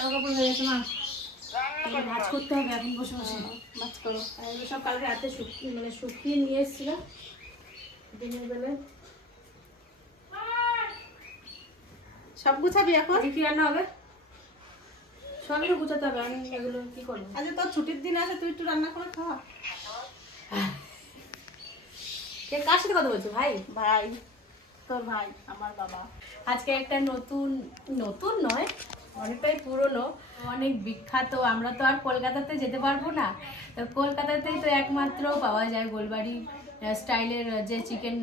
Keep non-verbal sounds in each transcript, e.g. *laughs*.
জামা কাপড় হয়ে গেছে মা। ভাজ করতে হবে এখন বসে বসে। ভাজ করো। আর এগুলো সব কালকে রাতে শুকিয়ে মানে শুকিয়ে নিয়ে এসেছিলাম। দিনের বেলায়। সব গুছাবি এখন? কি রান্না হবে? সবই গুছাতে হবে আমি এগুলো কি করব? আজ তোর ছুটির দিন আছে তুই একটু রান্না করে খাওয়া। কে কার সাথে কথা বলছো? ভাই? ভাই। তোর ভাই আমার বাবা। আজকে একটা নতুন নতুন নয় অনেকটাই পুরনো, অনেক বিখ্যাত। আমরা তো আর কলকাতাতে যেতে পারব না। তো কলকাতাতেই তো একমাত্র পাওয়া যায় গোলবাড়ি স্টাইলের যে চিকেন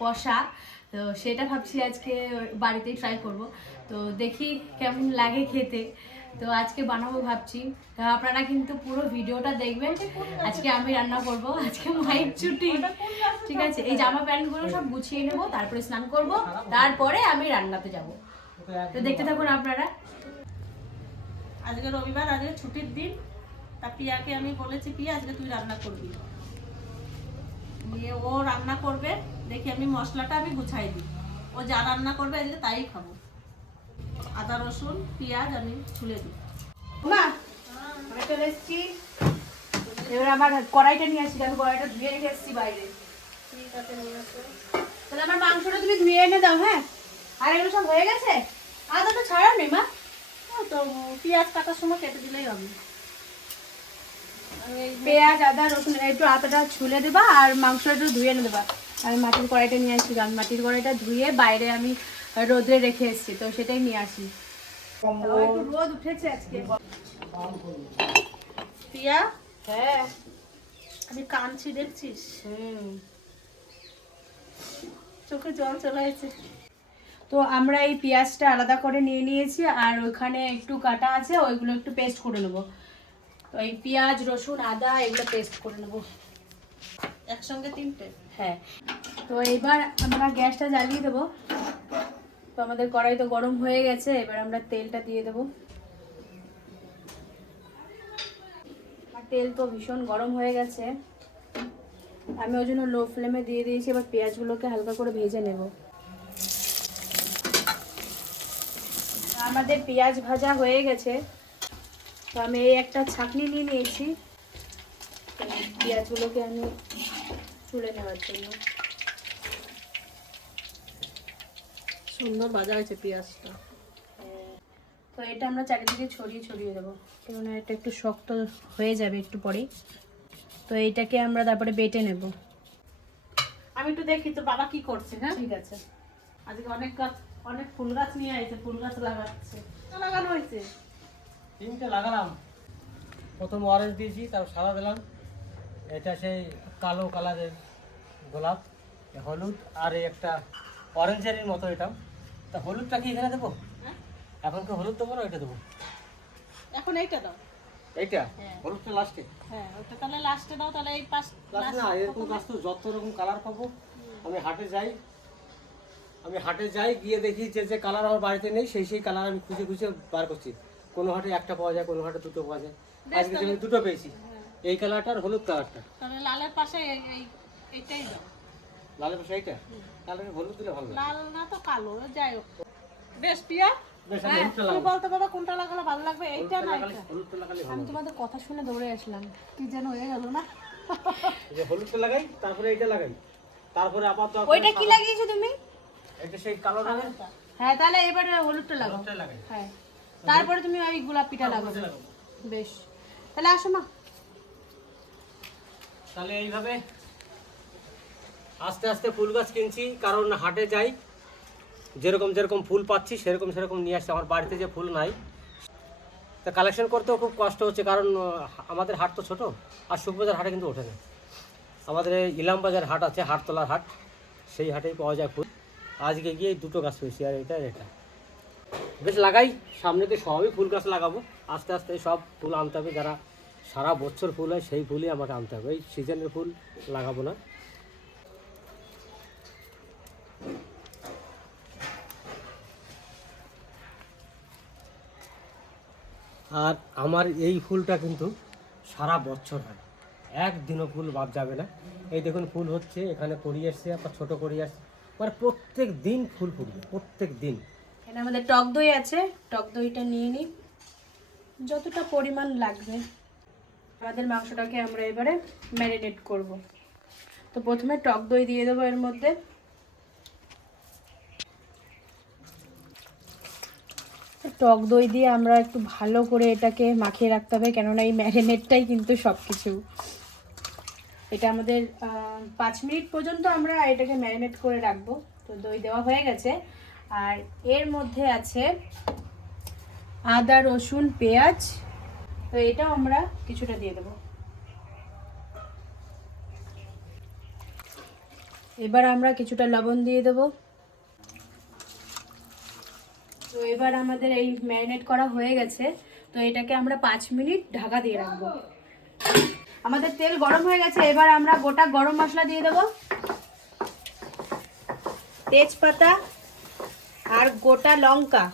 কষা। তো সেটা ভাবছি আজকে বাড়িতেই ট্রাই করব। তো দেখি কেমন লাগে খেতে। তো আজকে বানাবো ভাবছি। তো আপনারা কিন্তু পুরো ভিডিওটা দেখবেন। আজকে আমি রান্না করব। আজকে মাইক ছুটি। ঠিক আছে? এই জামা প্যান্টগুলো সব গুছিয়ে নেব, তারপরে স্নান করব। তারপরে আমি রান্নাতে যাব। তো দেখতে থাকুন আপনারা। আজকে রবিবার আজকে ছুটির দিন। তা পিয়াকে আমি বলেছি পিয়া আজকে তুই রান্না করবি। নিয়ে ও রান্না করবে দেখি আমি মশলাটা আমি গুছাই দিই। ও যা রান্না করবে আজকে তাই খাব। আদা রসুন পেঁয়াজ আমি ছুলে দিই। মা আমি চলে এসেছি। এবার আমার কড়াইটা নিয়ে আমি কড়াইটা ধুয়ে রেখে এসেছি বাইরে। ঠিক আছে নিয়ে আসো। তাহলে আমার মাংসটা তুমি ধুয়ে এনে দাও হ্যাঁ? আর এগুলো সব হয়ে গেছে? আদা তো ছাড়া নেই মা। তো পেঁয়াজ কাটার সময় কেটে দিলেই হবে। পেঁয়াজ আদা রসুন একটু আদাটা ছুলে দেবা আর মাংসটা একটু ধুয়ে এনে দেবা। আমি মাটির কড়াইটা নিয়ে কারণ মাটির কড়াইটা ধুয়ে বাইরে আমি রোদে রেখে এসেছি তো সেটাই নিয়ে আসি। রোদ উঠেছে আজকে। পিয়া হ্যাঁ। আমি কাঁদছি দেখছিস? হুম। চোখে জল চলে তো আমরা এই পেঁয়াজটা আলাদা করে নিয়ে নিয়েছি আর ওখানে একটু কাটা আছে ওইগুলো একটু পেস্ট করে নেব। তো এই পেঁয়াজ রসুন আদা এগুলো পেস্ট করে নেব। একসঙ্গে তিনটে? হ্যাঁ। তো এবার আমরা গ্যাসটা জ্বালিয়ে দেবো। তো আমাদের কড়াই তো গরম হয়ে গেছে এবার আমরা তেলটা দিয়ে দেবো। আর তেল তো ভীষণ গরম হয়ে গেছে। আমি ওই জন্য লো ফ্লেমে দিয়ে দিয়েছি এবার পেঁয়াজগুলোকে হালকা করে ভেজে নেব। আমাদের পেঁয়াজ ভাজা হয়ে গেছে। তো আমি এই একটা ছাঁকনি নিয়ে নিয়েছি। পেঁয়াজগুলোকে আমি তুলে নেওয়ার জন্য। সুন্দর ভাজা হয়েছে পেঁয়াজটা। তো এটা আমরা চারিদিকে ছড়িয়ে ছড়িয়ে দেবো। কেননা এটা একটু শক্ত হয়ে যাবে একটু পরেই। তো এইটাকে আমরা তারপরে বেটে নেব। আমি একটু দেখি তো বাবা কি করছে হ্যাঁ? ঠিক আছে। আজকে অনেক গাছ অনেক ফুল গাছ নিয়ে আইছে ফুল গাছ লাগাচ্ছে। লাগানো হয়েছে? তিনটে লাগালাম। প্রথম অরেঞ্জ দিয়েছি তারপর সাদা দিলাম। এটা সেই কালো কালারের গোলাপ হলুদ আর একটা অরেঞ্জের মতো এটা। তা হলুদটা কি এখানে দেবো? হ্যাঁ? এখন কি হলুদ দেবো না এটা দেবো? এখন এইটা দাও। এইটা? হ্যাঁ। হলুদটা লাস্টে হ্যাঁ ওটা তাহলে লাস্টে দাও তাহলে এই পাশ না এরকম গাছ তো যত রকম কালার পাবো আমি হাটে যাই আমি হাটে যাই গিয়ে দেখি যে যে কালার আমার বাড়িতে নেই সেই সেই কালার আমি খুঁজে খুঁজে বার করছি। কোনো হাটে একটা পাওয়া যায় কোনো হাটে দুটো পাওয়া যায়। আজকে যেমন দুটো পেয়েছি। এই কালারটা আর হলুদ কালারটা তাহলে লালের পাশে এই- এই এইটাই দাও। লালের পাশে এইটা? তাহলে আমি হলুদ দিলে ভালো লাল না তো কালো যাই হোক। বেশ আমি হ্যাঁ বলতে কোনটা লাগালে ভালো লাগবে এইটা না আমি তোমাদের কথা শুনে দৌড়ে আসলাম কি যেন হয়ে গেল না? হলুদটা লাগাই তারপরে এইটা লাগাই। তারপরে আপাতত ওইটা কি লাগিয়েছো তুমি? এটা সেই কালো রঙের? হ্যাঁ তাহলে এবার হলুদটা লাগাও। হলুদটা লাগাই। হ্যাঁ। তারপরে তুমি ওই গোলাপিটা হলুদটা লাগাবো। বেশ। তাহলে আসো মা। তাহলে এইভাবে আস্তে আস্তে ফুল গাছ কিনছি কারণ হাটে যাই যেরকম যেরকম ফুল পাচ্ছি সেরকম সেরকম নিয়ে আসছি। আমার বাড়িতে যে ফুল নাই। তা কালেকশন করতেও খুব কষ্ট হচ্ছে কারণ আমাদের হাট তো ছোট আর সুখবাজার হাটে কিন্তু ওঠে না। আমাদের ইলাম বাজার হাট আছে হাটতলার হাট। সেই হাটেই পাওয়া যায় ফুল। আজকে গিয়ে দুটো গাছ পেয়েছি আর এটা এটা। বেশ লাগাই, সামনে তো সবই ফুল গাছ লাগাবো। আস্তে আস্তে সব ফুল আনতে হবে, যারা সারা বছর ফুল হয় সেই ফুলই আমাকে আনতে হবে। এই সিজনের ফুল লাগাবো না। আর আমার এই ফুলটা কিন্তু সারা বছর হয়। একদিনও ফুল বাদ যাবে না। এই দেখুন, ফুল হচ্ছে, এখানে করিয়ে এসছে, আবার ছোটো করিয়ে আসছে মানে প্রত্যেক দিন ফুল ফুটবে, প্রত্যেক দিন। এখানে আমাদের টক দই আছে, টক দইটা নিয়ে নিই। যতটা পরিমাণ লাগবে। আমাদের মাংসটাকে আমরা এবারে ম্যারিনেট করব। তো প্রথমে টক দই দিয়ে দেবো এর মধ্যে। টক দই দিয়ে আমরা একটু ভালো করে এটাকে মাখিয়ে রাখতে হবে, কেননা এই ম্যারিনেটটাই কিন্তু সব কিছু এটা আমাদের পাঁচ মিনিট পর্যন্ত আমরা এটাকে ম্যারিনেট করে রাখব। তো দই দেওয়া হয়ে গেছে। আর এর মধ্যে আছে আদা, রসুন, পেঁয়াজ। তো এটাও আমরা কিছুটা দিয়ে দেবো। এবার আমরা কিছুটা লবণ দিয়ে দেবো। তো এবার আমাদের এই ম্যারিনেট করা হয়ে গেছে। তো এটাকে আমরা পাঁচ মিনিট ঢাকা দিয়ে রাখব। আমাদের তেল গরম হয়ে গেছে এবার আমরা গোটা গরম মশলা দিয়ে দেবো। তেজপাতা আর গোটা লঙ্কা।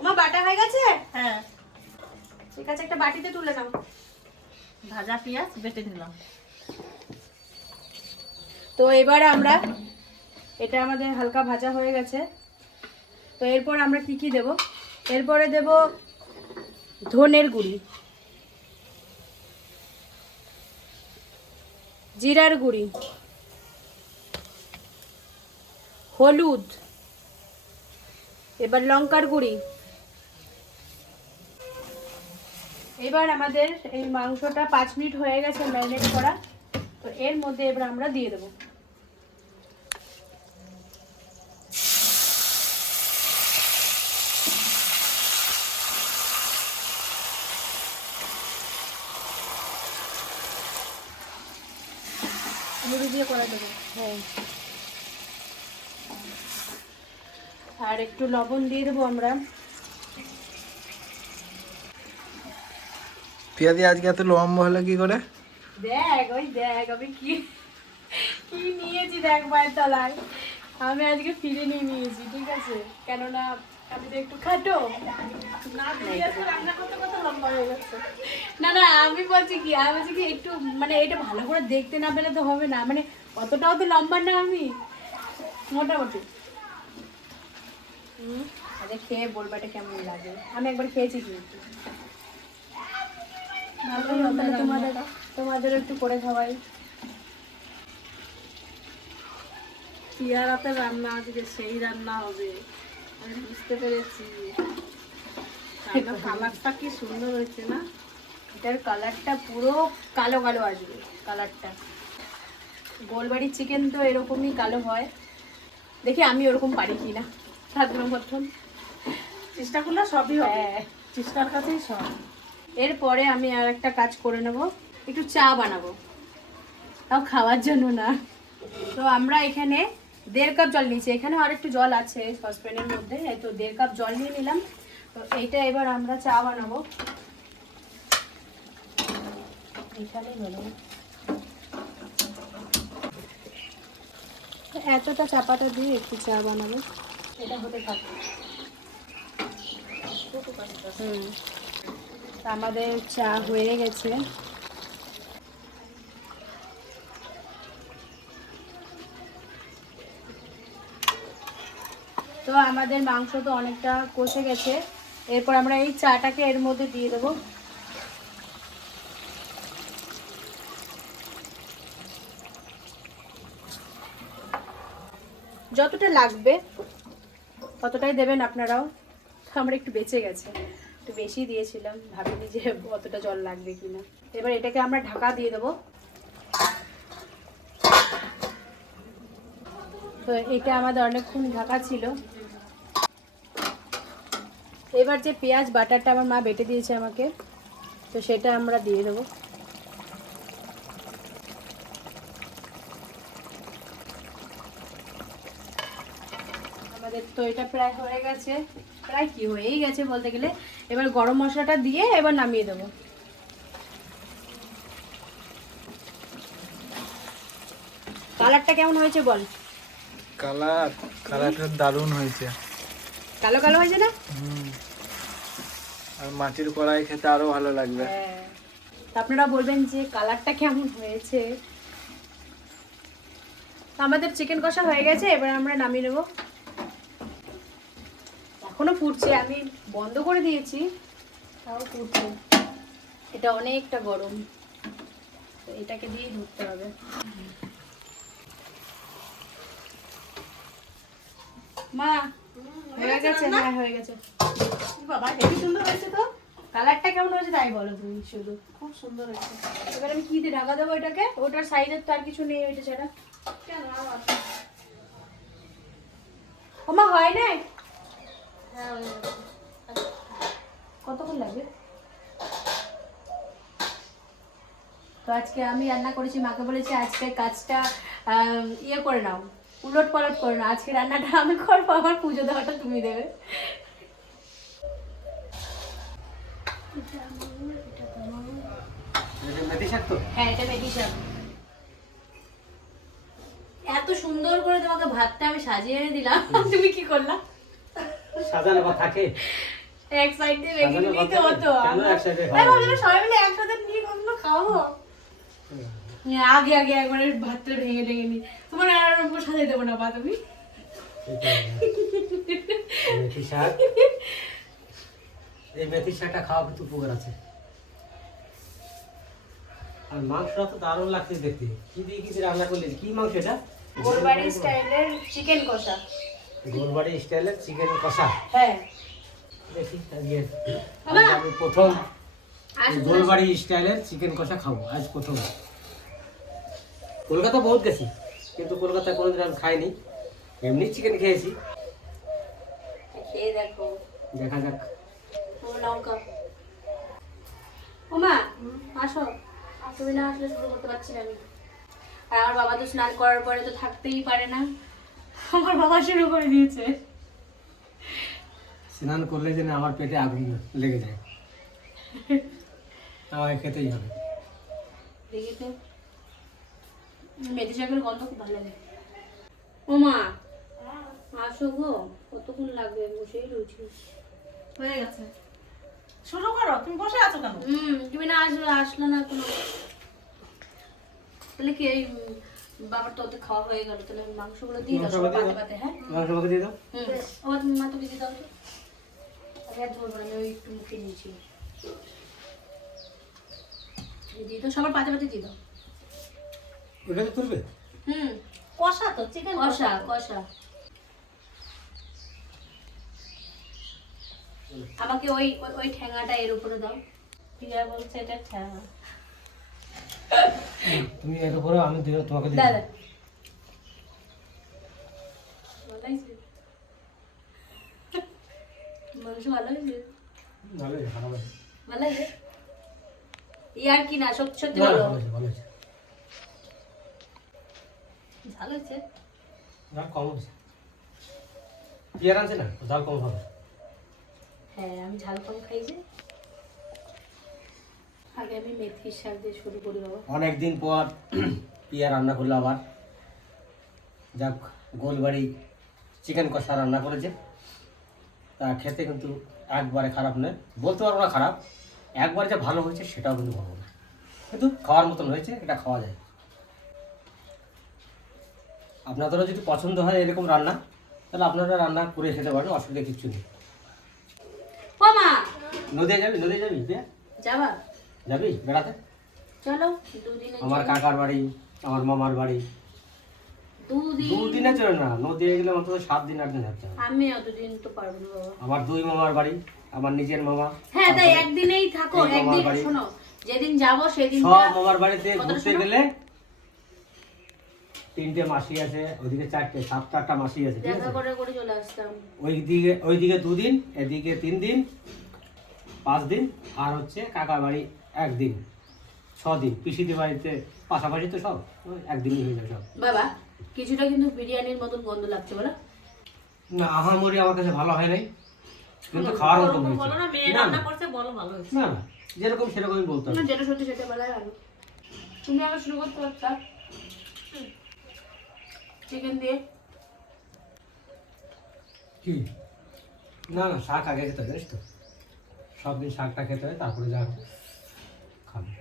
আমার বাটা হয়ে গেছে? হ্যাঁ। ঠিক আছে একটা বাটিতে তুলে নাও। ভাজা পেঁয়াজ বেটে নিলাম। তো এবার আমরা এটা আমাদের হালকা ভাজা হয়ে গেছে। তো এরপর আমরা কি কি দেব? এরপরে দেব ধনের গুঁড়ি। জিরার গুঁড়ি। হলুদ। এবার লঙ্কার গুঁড়ি। এবার আমাদের এই মাংসটা পাঁচ মিনিট হয়ে গেছে ম্যারিনেট করা। তো এর মধ্যে এবার আমরা দিয়ে দেবো। মুড়ি দিয়ে করা দেবো। হ্যাঁ। আর একটু লবণ দিয়ে দেবো আমরা। পিয়াদি আজকে এত লম্বা হলো কি করে? দেখ ওই দেখ আমি কি কি নিয়েছি দেখ মায়ের তলায়। আমি আজকে ফিরে নিয়ে নিয়েছি ঠিক আছে? কেননা না না আমি বলছি কি আমি বলছি কি একটু মানে এটা ভালো করে দেখতে না পেলে তো হবে না মানে অতটাও তো লম্বা না আমি। মোটামুটি। হুম আচ্ছা খেয়ে বলবা এটা কেমন লাগে? আমি একবার খেয়েছি কিন্তু। ভালোই হবে তাহলে তোমাদের তোমাদের একটু করে খাওয়াই। পিয়ারাতে রান্না আজকে সেই রান্না হবে। বুঝতে পেরেছি। কালারটা কি সুন্দর হয়েছে না? এটার কালারটা পুরো কালো কালো আসবে কালারটা। গোলবাড়ির চিকেন তো এরকমই কালো হয়। দেখি আমি ওরকম পারি কি না সাধারণ মতন চেষ্টা করলে সবই হবে। হ্যাঁ। চেষ্টার কাছেই সব। এরপরে আমি আর একটা কাজ করে নেব। একটু চা বানাবো। তাও খাওয়ার জন্য না। তো আমরা এখানে দেড় কাপ জল নিয়েছি। এখানে আর একটু জল আছে সসপ্যানের মধ্যে। তো দেড় কাপ জল নিয়ে নিলাম। তো এইটা এবার আমরা চা বানাবো। এতটা চাপাটা দিয়ে একটু চা বানাবো। এটা হতে থাকে। হুম। আমাদের চা হয়ে গেছে। তো আমাদের মাংস তো অনেকটা কষে গেছে। এরপর আমরা এই চাটাকে এর মধ্যে দিয়ে দেবো। যতটা লাগবে, ততটাই দেবেন আপনারাও। আমরা একটু বেঁচে গেছে। একটু বেশি দিয়েছিলাম, ভাবিনি যে অতটা জল লাগবে কিনা। এবার এটাকে আমরা ঢাকা দিয়ে দেবো। তো এটা আমাদের অনেকক্ষণ ঢাকা ছিল। এবার যে পেঁয়াজ বাটারটা আমার মা বেটে দিয়েছে আমাকে তো সেটা আমরা দিয়ে দেবো। আমাদের তো এটা প্রায় হয়ে গেছে প্রায় কি হয়েই গেছে বলতে গেলে। এবার গরম মশলাটা দিয়ে এবার নামিয়ে দেবো। কালারটা কেমন হয়েছে বল? কালার কালারটা দারুণ হয়েছে। কালো কালো হয়েছে না? হুম। আর মাটির কড়াই খেতে আরও ভালো লাগবে। হ্যাঁ। আপনারা বলবেন যে কালারটা কেমন হয়েছে? আমাদের চিকেন কষা হয়ে গেছে, এবার আমরা নামিয়ে নেব। এখনও ফুটছে, আমি বন্ধ করে দিয়েছি, তাও ফুটছে। এটা অনেকটা গরম এটাকে দিয়ে ধরতে হবে। মা হয়ে গেছে? হ্যাঁ হয়ে গেছে। বাবা সুন্দর হয়েছে তো? কালারটা কেমন হয়েছে তাই বলো তুমি শুধু। খুব সুন্দর হয়েছে। এবার আমি কি দিয়ে ঢাকা দেবো এটাকে? ওটার সাইজের তো আর কিছু নেই ওইটা ছাড়া কেন? আবার ওমা হয় কতক্ষণ লাগবে তো আজকে আমি রান্না করেছি মাকে বলেছি আজকে কাজটা ইয়ে করে নাও। উলট পালট করে নাও আজকে রান্নাটা আমি করব আমার পুজো দেওয়াটা তুমি দেবে। হ্যাঁ এটা মেথি শাক। এত সুন্দর করে তোমাকে ভাতটা আমি সাজিয়ে এনে দিলাম তুমি কি করলা? সাজানো বা থাকে? এক সাইড দিয়ে বেগুন নিতে হতো। আমি খাওয়া সবাই মিলে একসাথে নিয়ে কখনো হ্যাঁ, আগে আগে একবারে ভাতটা ভেঙে ভেঙে নি। তোমার আর উপর সাজাই দেবো না বা তুমি মেথি শাক। এই মেথি শাকটা খাওয়া কিন্তু উপকার আছে। আর মাংসটা তো দারুণ লাগছে দেখতে। কি দিয়ে কি রান্না করলি? কি মাংস এটা? গোলবাড়ি স্টাইলের চিকেন কষা। গোলবাড়ি স্টাইলের চিকেন কষা। হ্যাঁ। দেখি আজকে আমি প্রথম গোলবাড়ি স্টাইলের চিকেন কষা খাব আজ প্রথম। কলকাতা বহুত গেছি কিন্তু কলকাতায় কোনোদিন আমি খাইনি। এমনি চিকেন খেয়েছি। খেয়ে দেখো। দেখা যাক। লঙ্কা। ওমা আসো। তুমি না আসলে শুরু করতে পারছি না আমি। আর আমার বাবা তো স্নান করার পরে তো থাকতেই পারে না। আমার বাবা শুরু করে দিয়েছে। স্নান করলে যেন আমার পেটে আগুন লেগে যায়। আমাকে খেতেই হবে। দেখি তো। মেথি শাকের গন্ধ খুব ভালো লাগে। ওমা আসো গো কতক্ষণ লাগবে বসেই রয়েছি। হয়ে গেছে। শুরু করো তুমি বসে আছো কেন? হুম তুমি না আসলে আসলে না কোনো। তাহলে কি এই বাবার তো ওতে খাওয়া হয়ে গেল তাহলে মাংসগুলো দিয়ে দাও মাংসগুলো পাতে পাতে হ্যাঁ? মাংস আমাকে দিয়ে দাও? হুম। ও তুমি মা তুমি দিয়ে দাও তো। আরে আর ধরবো না আমি ওই একটু মুখে নিয়েছি। দিয়ে দাও সবার পাতে পাতে দিয়ে দাও। ওটা তো তুলবে? হুম কষা তো চিকেন কষা। কষা আমাকে ওই ওই- ঠ্যাঙাটা এর উপরে দাও। প্রিয়া বলছে এটা ঠ্যাঙা তুমি এর উপরে আমি দিয়ে তোমাকে দিয়ে দাদা ভালো হয়েছে। মাংস ভালো হয়েছে? ভালো হয়েছে, ভালো হয়েছে? ইয়ার কি না সত্যি সত্যি ভালো হয়েছে, ভালো হয়েছে। ভালো হয়েছে। ঝাল কম হয়েছে। পেয়ার আনছে না? ঝাল কম হবে। হ্যাঁ আমি ঝাল কম খাই যে। আগে আমি মেথির শাক দিয়ে শুরু করি বাবা। অনেক দিন পর পিয়া রান্না করল আবার। যাক গোলবাড়ি চিকেন কষা রান্না করেছে। তা খেতে কিন্তু একবারে খারাপ নয়। বলতে পারব না খারাপ। একবার যে ভালো হয়েছে সেটাও কিন্তু বলব না। কিন্তু খাওয়ার মতন হয়েছে এটা খাওয়া যায়। আপনাদেরও যদি পছন্দ হয় এরকম রান্না তাহলে আপনারা রান্না করে খেতে পারেন অসুবিধা কিচ্ছু নেই। নদী যাবি? নদী যাবি? যাবা। যাবি বেড়াতে? চলো দুদিনে আমার কাকার বাড়ি আমার মামার বাড়ি। দুদিন চলে না গেলে অন্তত সাত দিন আট দিন থাকতে হবে। আমি অতদিন তো পারব না বাবা। আমার দুই মামার বাড়ি আমার নিজের মামা হ্যাঁ তাই একদিনেই থাকো একদিন শোনো যেদিন যাব সেদিন সব মামার বাড়িতে ঘুরতে গেলে তিনটে মাসি আছে ওইদিকে চারটে সাতটা আটটা মাসি আছে ঠিক আছে? ওইদিকে ওইদিকে দুদিন এদিকে তিন দিন পাঁচ দিন আর হচ্ছে কাকা বাড়ি একদিন ছ দিন পিসিদি বাড়িতে পাশাপাশি তো সব একদিনই হয়ে যাবে সব। বাবা কিছুটা কিন্তু বিরিয়ানির মতন গন্ধ লাগছে বলো। না আহামরি আমার কাছে ভালো হয় নাই কিন্তু খাওয়ার মতন হয়েছে। বলো না মেয়ে রান্না করছে বলো ভালো হয়েছে। না না যেরকম সেরকমই বলতে হবে। না যেটা সত্যি সেটা বলাই ভালো তুমি আগে শুরু করতে পারতা। চিকেন দিয়ে? কি? না না শাক আগে খেতে হয় জানিস তো? সব দিন শাকটা খেতে হয় তারপরে যা খাবে।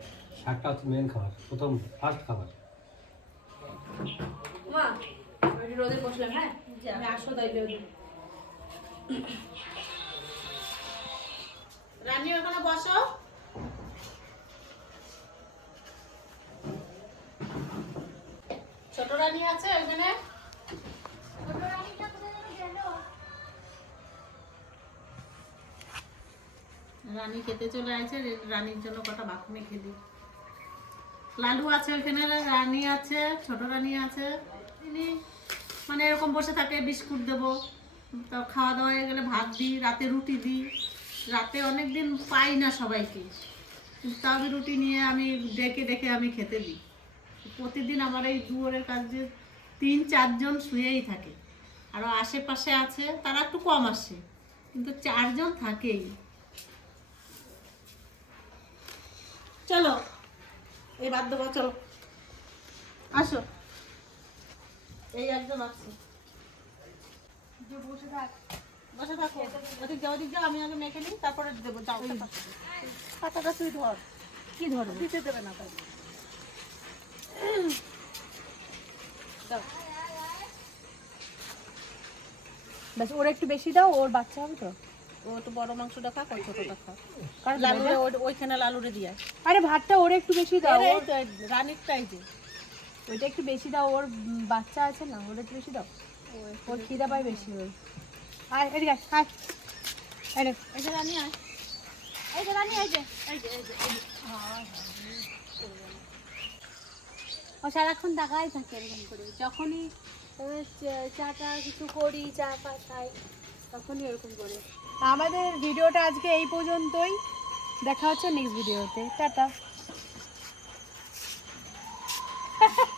শাকটা হচ্ছে মেন খাবার প্রথম ফার্স্ট খাবার। মা রোদে বসলাম হ্যাঁ? আসো তাই রানী ওখানে বসো। ছোট রানী আছে ওখানে রানী খেতে চলে আছে রানীর জন্য কটা বাথরুমে খেলি। লালু আছে ওখানে রানী আছে ছোট রানী আছে। তিনি মানে এরকম বসে থাকে বিস্কুট দেবো। তো খাওয়া দাওয়া হয়ে গেলে ভাত দিই রাতে রুটি দিই। রাতে অনেক দিন পাই না সবাইকে। কিন্তু তাও রুটি নিয়ে আমি ডেকে ডেকে আমি খেতে দিই। প্রতিদিন আমার এই দুয়ারের কাছে তিন চারজন শুয়েই থাকে। আরও আশেপাশে আছে তারা একটু কম আসে কিন্তু চারজন থাকেই। চলো এই বাদ দেবো চলো। আসো। এই একজন আছে বসে থাকো। ওদিক যাও ওদিক যাও আমি আগে মেখে নিই তারপরে দেবো যাও। পাতাটা তুই ধর। কি ধর দিতে দেবে না তাই। ব্যাস ওর একটু বেশি দাও ওর বাচ্চা হবে তো? ও একটু বড় মাংসটা খাক ওই ছোটটা খাক। কার লালুরে ওইখানে লালুরে দিয়ে। আরে ভাতটা ওর একটু বেশি দাও তো, যে। ওইটা একটু বেশি দাও ওর বাচ্চা আছে না ওর একটু বেশি দাও। ওর খিদা পায় বেশি ওর। আয় এদিকে আয়, আয়। এই নে। যে রানী আয়। এই যে রানী, এই যে। এই যে এই যে। এই যে। ও সারাক্ষণ তাকাই থাকে এরকম করে। যখনই চা টা কিছু করি, চা ফা খাই, তখনই এরকম করে। আমাদের ভিডিওটা আজকে এই পর্যন্তই। দেখা হচ্ছে নেক্সট ভিডিওতে টাটা। *laughs*